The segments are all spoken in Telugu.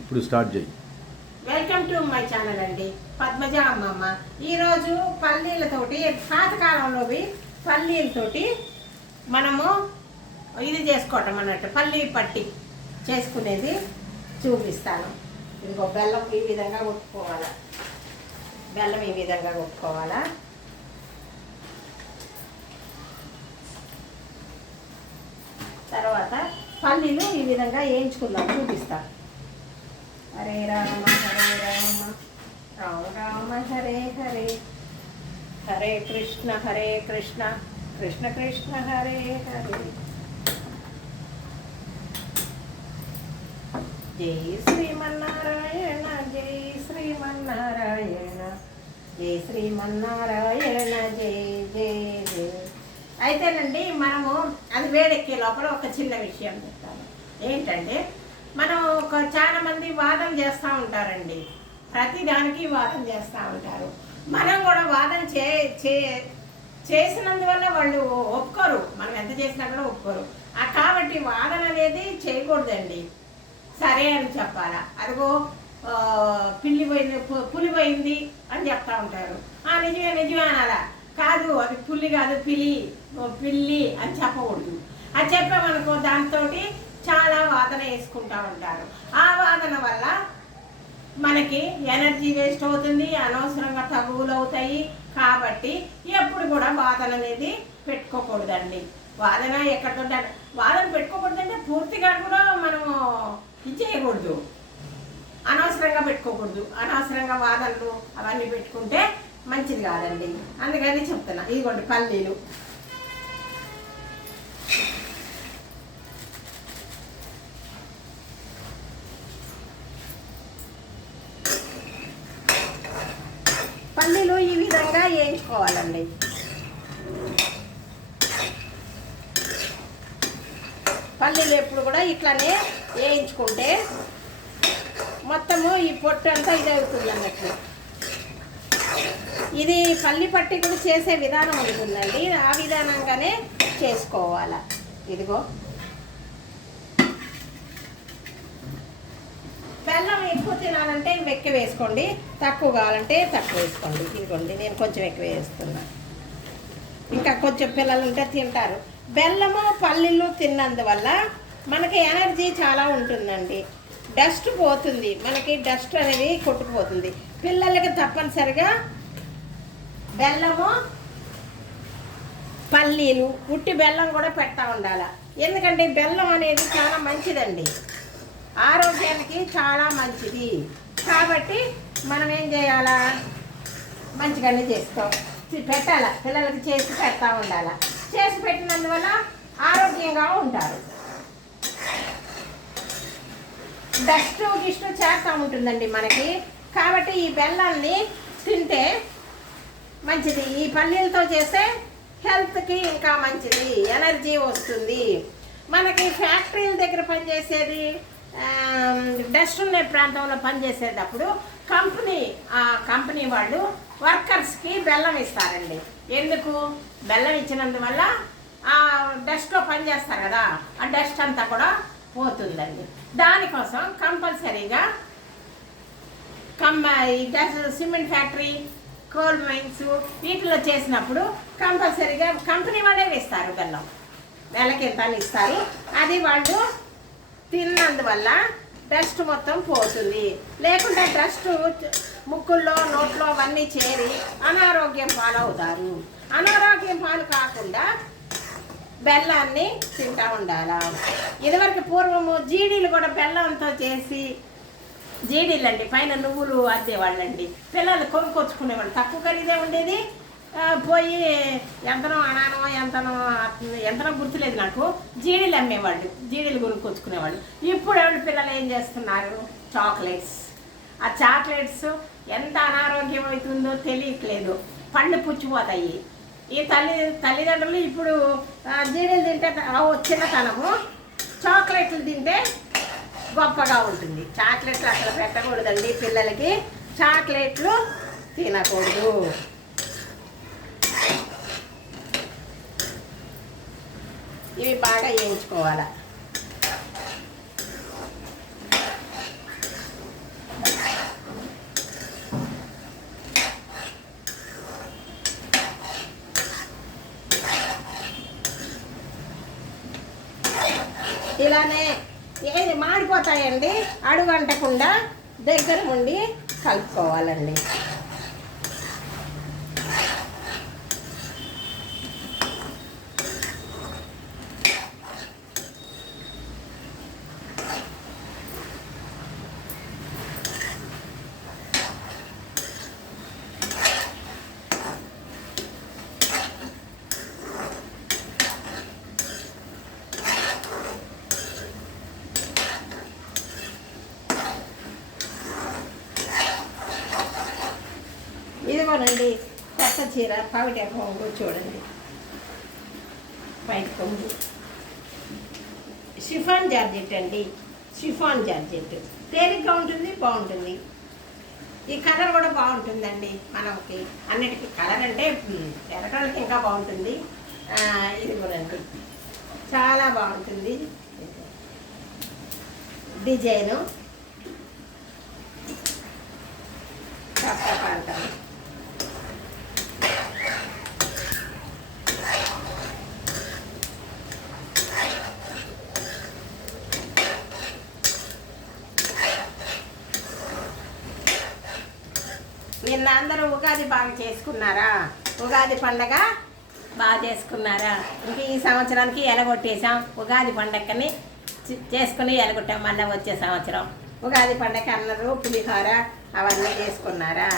ఇప్పుడు స్టార్ట్ చేయి. వెల్కమ్ టు మై ఛానల్ అండి. పద్మజ అమ్మమ్మ. ఈరోజు పల్లీలతోటి పాతకాలంలోవి పల్లీలతోటి మనము ఇది చేసుకోవటం అన్నట్టు పల్లీ పట్టి చేసుకునేది చూపిస్తాను. ఇదిగో బెల్లం ఈ విధంగా కొట్టుకోవాలా. బెల్లం ఈ విధంగా కొట్టుకోవాలా. తర్వాత పల్లీలు ఈ విధంగా వేయించుకుందాం చూపిస్తాను హరే రామ హరే రామ రామ రామ హరే హరే. హరే కృష్ణ హరే కృష్ణ కృష్ణ కృష్ణ హరే హరే. జై శ్రీమన్నారాయణ జై శ్రీమన్నారాయణ జై శ్రీమన్నారాయణ జై జై జై. అయితేనండి మనము అది వేడెక్కే లోపల ఒక చిన్న విషయం చెప్తాను. ఏంటంటే మనం ఒక చాలా మంది వాదన చేస్తూ ఉంటారండి. ప్రతి దానికి వాదన చేస్తూ ఉంటారు. మనం కూడా వాదన చే చే చేసినందువల్ల వాళ్ళు ఒప్పుకోరు. మనం ఎంత చేసినా కూడా ఒప్పుకోరు. కాబట్టి వాదన అనేది చేయకూడదండి. సరే అని చెప్పాలా. అదిగో పిల్లి పోయింది పులి పోయింది అని చెప్తా ఉంటారు. ఆ నిజమే నిజమే అనాలా? కాదు అది పుల్లి కాదు పిల్లి పిల్లి అని చెప్పకూడదు. అది చెప్పామనుకో దాంతో చాలా వాదన వేసుకుంటూ ఉంటారు. ఆ వాదన వల్ల మనకి ఎనర్జీ వేస్ట్ అవుతుంది అనవసరంగా తగువులు అవుతాయి కాబట్టి ఎప్పుడు కూడా వాదన అనేది పెట్టుకోకూడదండి. వాదన ఎక్కడితో వాదన పెట్టుకోకూడదంటే పూర్తిగా కూడా మనము ఇది చేయకూడదు. అనవసరంగా పెట్టుకోకూడదు. అనవసరంగా వాదనలు అవన్నీ పెట్టుకుంటే మంచిది కాదండి. అందుకని చెప్తున్నా. ఇదిగోండి పల్లీలు ఈ విధంగా వేయించుకోవాలండి పల్లీలు ఎప్పుడు కూడా ఇట్లానే వేయించుకుంటే మొత్తము ఈ పొట్టు అంతా ఇది అవుతుంది అన్నట్టు. ఇది పల్లి పట్టి కూడా చేసే విధానం ఉంటుందండి ఆ విధానంగానే చేసుకోవాలి. ఇదిగో బెల్లం ఎక్కువ తినాలంటే ఎక్కువ వేసుకోండి. తక్కువ కావాలంటే తక్కువ వేసుకోండి. ఇదిగోండి నేను కొంచెం ఎక్కువ వేస్తున్నా. ఇంకా కొంచెం పిల్లలు ఉంటే తింటారు. బెల్లము పల్లీలు తిన్నందువల్ల మనకి ఎనర్జీ చాలా ఉంటుందండి. డస్ట్ పోతుంది. మనకి డస్ట్ అనేది కొట్టుకుపోతుంది. పిల్లలకి తప్పనిసరిగా బెల్లము పల్లీలు ఉట్టి బెల్లం కూడా పెడతా ఉండాలి. ఎందుకంటే బెల్లం అనేది చాలా మంచిదండి. ఆరోగ్యానికి చాలా మంచిది. కాబట్టి మనం ఏం చేయాలా? మంచిగానే చేస్తాం. పెట్టాల? పిల్లలకి చేసి పెడతా ఉండాల? చేసి పెట్టినందువల్ల ఆరోగ్యంగా ఉంటారు. డస్ట్ గిస్ట్ చేస్తూ ఉంటుందండి మనకి. కాబట్టి ఈ బెల్లాన్ని తింటే మంచిది. ఈ పల్లీలతో చేస్తే హెల్త్కి ఇంకా మంచిది. ఎనర్జీ వస్తుంది. మనకి ఫ్యాక్టరీల దగ్గర పనిచేసేది డస్ట్ ఉన్న ప్రాంతంలో పనిచేసేటప్పుడు కంపెనీ ఆ కంపెనీ వాళ్ళు వర్కర్స్కి బెల్లం ఇస్తారండి. ఎందుకు? బెల్లం ఇచ్చినందువల్ల ఆ డస్ట్లో పనిచేస్తారు కదా ఆ డస్ట్ అంతా కూడా పోతుందండి. దానికోసం కంపల్సరీగా కమ్మ ఈ dust cement factory coal mines వీటిలో చేసినప్పుడు కంపల్సరీగా కంపెనీ వాళ్ళే వేస్తారు బెల్లం. నెలకి ఎంత ఇస్తారు. అది వాళ్ళు తిన్నందువల్ల డస్ట్ మొత్తం పోతుంది. లేకుంటే డస్ట్ ముక్కుల్లో నోట్లో అవన్నీ చేరి అనారోగ్యం పాలవుతారు. అనారోగ్యం పాలు కాకుండా బెల్లాన్ని తింటా ఉండాలా? ఇదివరకు పూర్వము జీడీలు కూడా బెల్లంతో చేసి జీడీలు అండి పైన నువ్వులు అద్దేవాళ్ళండి. పిల్లలు కొనుక్కొచ్చుకునేవాళ్ళు. తక్కువ ఖరీదే ఉండేది పోయి ఎంతనో అనానో ఎంతనో ఎంతనో గుర్తులేదు నాకు. జీడీలు అమ్మేవాళ్ళు జీడీలు కొనుక్కొచ్చుకునేవాళ్ళు. ఇప్పుడు ఎవరి పిల్లలు ఏం చేస్తున్నారు? చాక్లెట్స్. ఆ చాక్లెట్స్ ఎంత అనారోగ్యం అవుతుందో తెలియట్లేదు. పళ్ళు పుచ్చిపోతాయి. ఈ తల్లి తల్లిదండ్రులు ఇప్పుడు జీడీలు తింటే చిన్నతనము. చాక్లెట్లు తింటే గొప్పగా ఉంటుంది. చాక్లెట్లు అసలు పెట్టకూడదండి పిల్లలకి. చాక్లెట్లు తినకూడదు. ఇవి బాగా వేయించుకోవాలి. ఇలానే ఏది మాడిపోతాయండి అడుగు అంటకుండా దగ్గర ఉండి కలుపుకోవాలండి. ఇదిగోనండి కొత్త చీర పావిటే కొంగు చూడండి. పైట్ కొంగు. షిఫాన్ జార్జెట్ అండి. Chiffon georgette. తేలిగ్గా ఉంటుంది బాగుంటుంది. ఈ కలర్ కూడా బాగుంటుందండి మనకి. అన్నిటికీ కలర్ అంటే ఎర్రకలర్కి ఇంకా బాగుంటుంది. ఆ, ఇది కూడండి చాలా బాగుంటుంది. డిజైను. కష్టపడతాను ఉగాది బాగా చేసుకున్నారా? ఉగాది పండగ బాగా చేసుకున్నారా? ఇంక ఈ సంవత్సరానికి ఎలగొట్టేసాం ఉగాది పండగని చేసుకుని ఎలగొట్టాం. మళ్ళీ వచ్చే సంవత్సరం. ఉగాది పండగ అన్నారు పులిహోర అవన్నీ చేసుకున్నారా?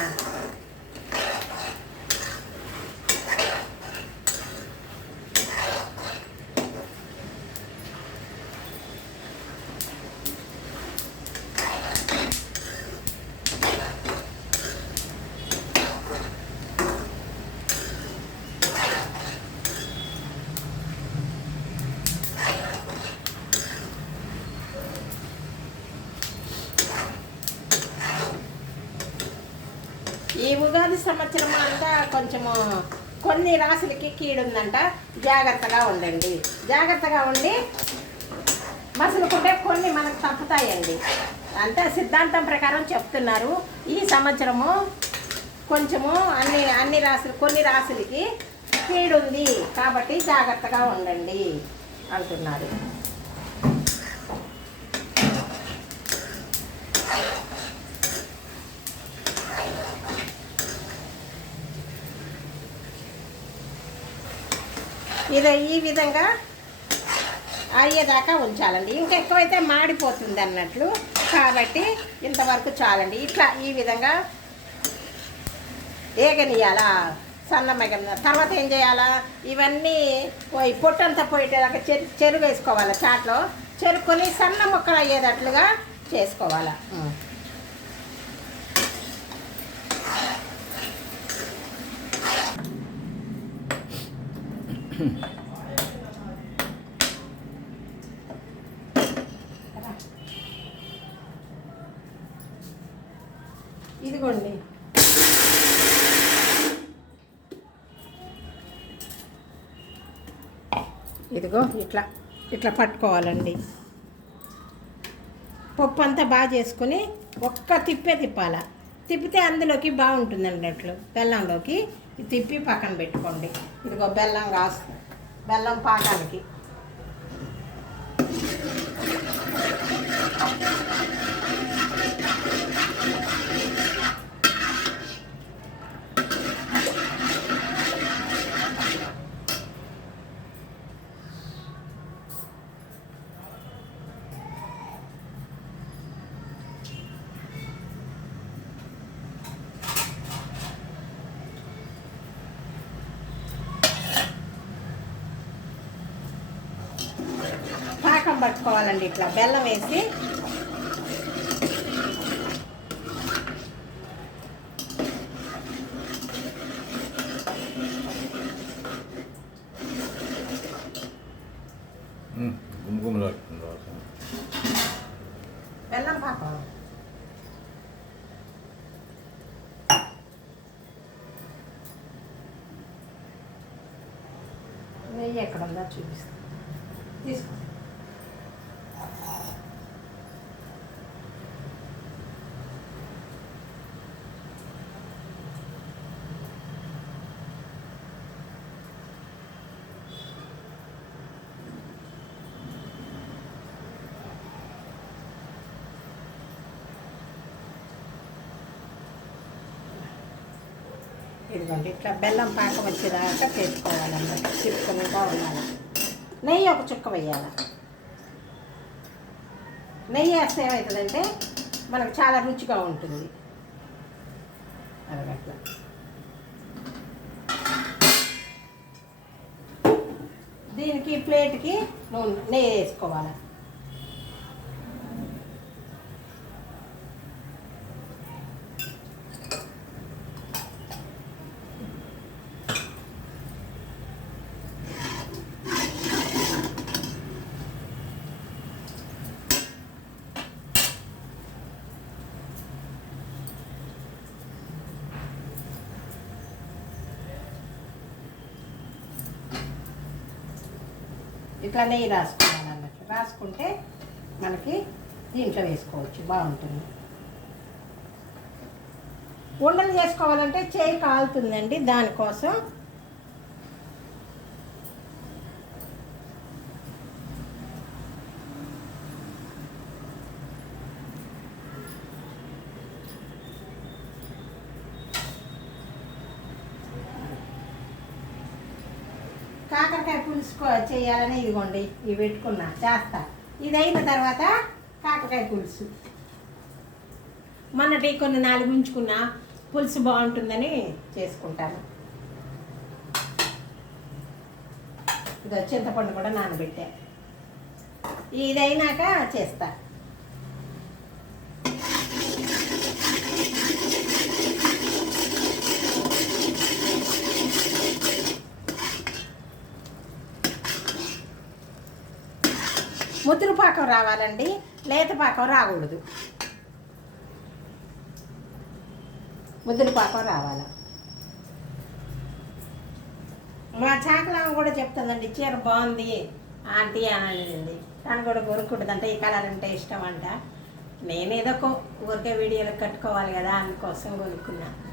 ఈ సంవత్సరం అంతా కొంచెము కొన్ని రాశులకి కీడుందంట. జాగ్రత్తగా ఉండండి. జాగ్రత్తగా ఉండి మసులుకుంటే కొన్ని మనకు తప్పుతాయండి. అంటే సిద్ధాంతం ప్రకారం చెప్తున్నారు. ఈ సంవత్సరము కొంచెము అన్ని అన్ని రాశులు కొన్ని రాశులకి కీడుంది. కాబట్టి జాగ్రత్తగా ఉండండి అంటున్నారు. ఇది ఈ విధంగా అయ్యేదాకా ఉంచాలండి. ఇంకెక్కువైతే మాడిపోతుంది అన్నట్లు. కాబట్టి ఇంతవరకు చాలండి. ఇట్లా ఈ విధంగా ఏగనియాలా సన్నమగన తర్వాత ఏం చేయాలా? ఇవన్నీ పోయి పొట్టంతా పోయేదాకా చెరు చెరువు వేసుకోవాలి చాట్లో. చెరుకొని సన్న ముక్కలు అయ్యేటట్లుగా చేసుకోవాలా. ఇదిగోండి. ఇదిగో ఇట్లా ఇట్లా పట్టుకోవాలండి. పప్పు అంతా బాగా చేసుకుని ఒక్క తిప్పే తిప్పాల. తిప్పితే అందులోకి బాగుంటుంది అన్నట్లు బెల్లంలోకి తిప్పి పక్కన పెట్టుకోండి. ఇదిగో బెల్లం కాసు బెల్లం పాకానికి పాకం పట్టుకోవాలండి ఇట్లా బెల్లం వేసి. బెల్లం పాకం నెయ్యి ఎక్కడ ఉందా చూపిస్తా. తీసుకో. ఇదిగోండి ఇట్లా బెల్లం పాకం వచ్చేదాకా చేసుకోవాలన్నమాట తిప్పుకుంటూ ఉండాలి నెయ్యి ఒక చుక్క వేయాలి. నెయ్యి వేస్తే ఏమవుతుందంటే మనకు చాలా రుచిగా ఉంటుంది. అలాగట్లా దీనికి ప్లేట్కి నూనె నెయ్యి వేసుకోవాలి. ఇట్లా నెయ్యి రాసుకున్నాను అన్నట్టు రాసుకుంటే మనకి దీంట్లో వేసుకోవచ్చు. బాగుంటుంది. ఉండలు చేసుకోవాలంటే చేయి కాలుతుందండి. దానికోసం కాకరకాయ పులుసు చేయాలని ఇదిగోండి ఇవి పెట్టుకున్నా చేస్తా. ఇది అయిన తర్వాత కాకరకాయ పులుసు. మొన్నటి కొన్ని నాలుగు ఉంచుకున్నా పులుసు బాగుంటుందని చేసుకుంటాను. ఇది చింతపండు కూడా నానబెట్టా. ఇది అయినాక చేస్తా. ముద్దుల పాకం రావాలండి లేత పాకం రాకూడదు. ముద్దుల పాకం రావాలి. మా చాకలామ కూడా చెప్తుందండి చీర బాగుంది ఆంటీ అని తను కూడా కొనుక్కుంటుందంటే ఈ కలర్ అంటే ఇష్టం అంట. నేనేదో కొ- ఊరికే వీడియోలు కట్టుకోవాలి కదా అందుకోసం కొనుక్కున్నా.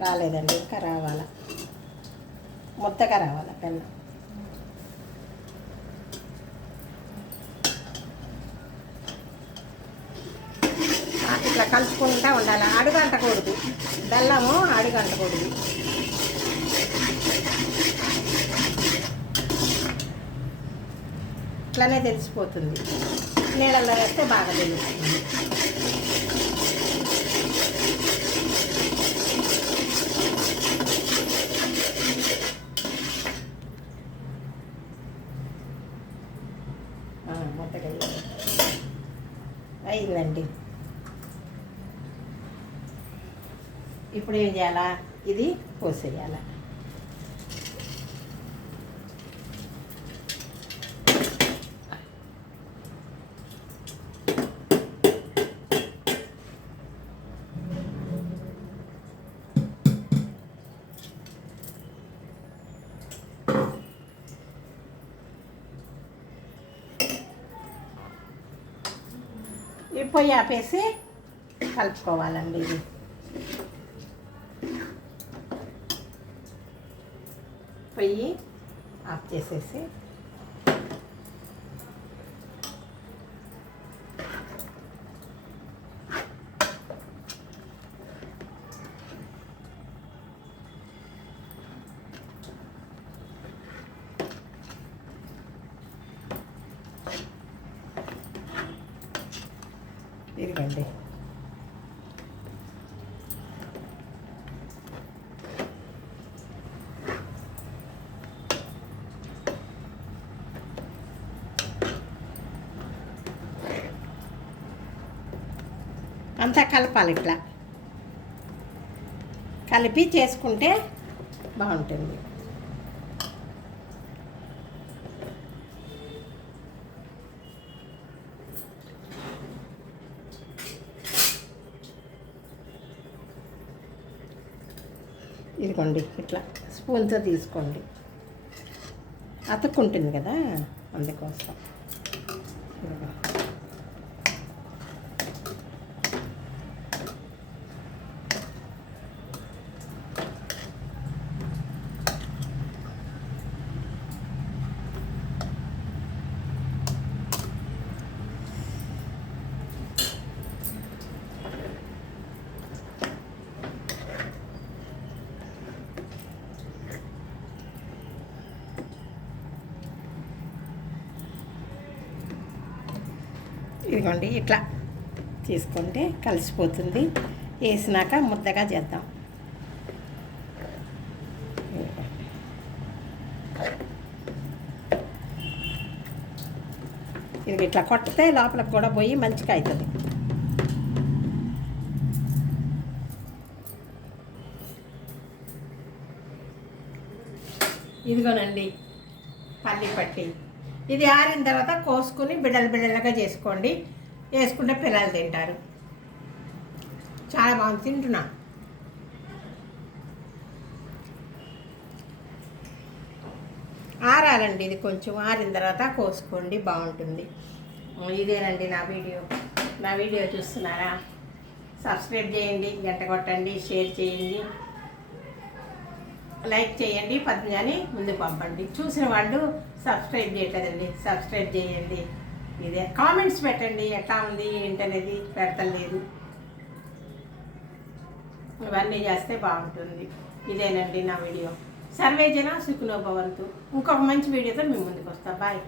రాలేదండి ఇంకా రావాల? మొత్తగా రావాల బెల్లం ఇట్లా కలుపుకుంటా ఉండాలి? అడుగు అంటకూడదు బెల్లము అడుగు అంటకూడదు ఇట్లానే తెలిసిపోతుంది. నీళ్ళల్లో వేస్తే బాగా తెలుస్తుంది ఆ, మొత్తగా అయ్యింది. అయిందండి ఇప్పుడు ఏం చేయాలా? ఇది పోసేయాలా ఈ పొయ్యి ఆపేసి కలుపుకోవాలండి ఇది. పొయ్యి ఆఫ్ చేసేసి ఇదిగండి అంతా కలపాలి ఇట్లా. కలిపి చేసుకుంటే బాగుంటుంది. ఇదిగోండి ఇట్లా స్పూన్తో తీసుకోండి. అతుక్కుంటుంది కదా అందుకోసం ఇదిగో. ఇదిగోండి ఇట్లా తీసుకుంటే కలిసిపోతుంది. వేసినాక ముద్దగా చేద్దాం. ఇది ఇట్లా కొట్టితే లోపలికి కూడా పోయి మంచిగా అవుతుంది. ఇదిగోనండి పల్లి పట్టి. ఇది ఆరిన తర్వాత కోసుకుని బిడలు బిడలుగా చేసుకోండి. వేసుకుంటే పిల్లలు తింటారు. చాలా బాగుంది. తింటున్నా. ఆరాలండి ఇది కొంచెం. ఆరిన తర్వాత కోసుకోండి. బాగుంటుంది. ఇదేనండి నా వీడియో. నా వీడియో చూస్తున్నారా? సబ్స్క్రైబ్ చేయండి గంట కొట్టండి షేర్ చేయండి. లైక్ చేయండి పద్మజాని ముందు పంపండి. చూసిన వాళ్ళు సబ్స్క్రైబ్ చేయట్లేదండి. సబ్స్క్రైబ్ చేయండి. ఇదే. కామెంట్స్ పెట్టండి ఎట్లా ఉంది ఏంటనేది పెడతలేదు. ఇవన్నీ చేస్తే బాగుంటుంది. ఇదేనండి నా వీడియో. సర్వే జన సుఖనోభవంతు ఇంకొక మంచి వీడియోతో మేము ముందుకు వస్తా. బాయ్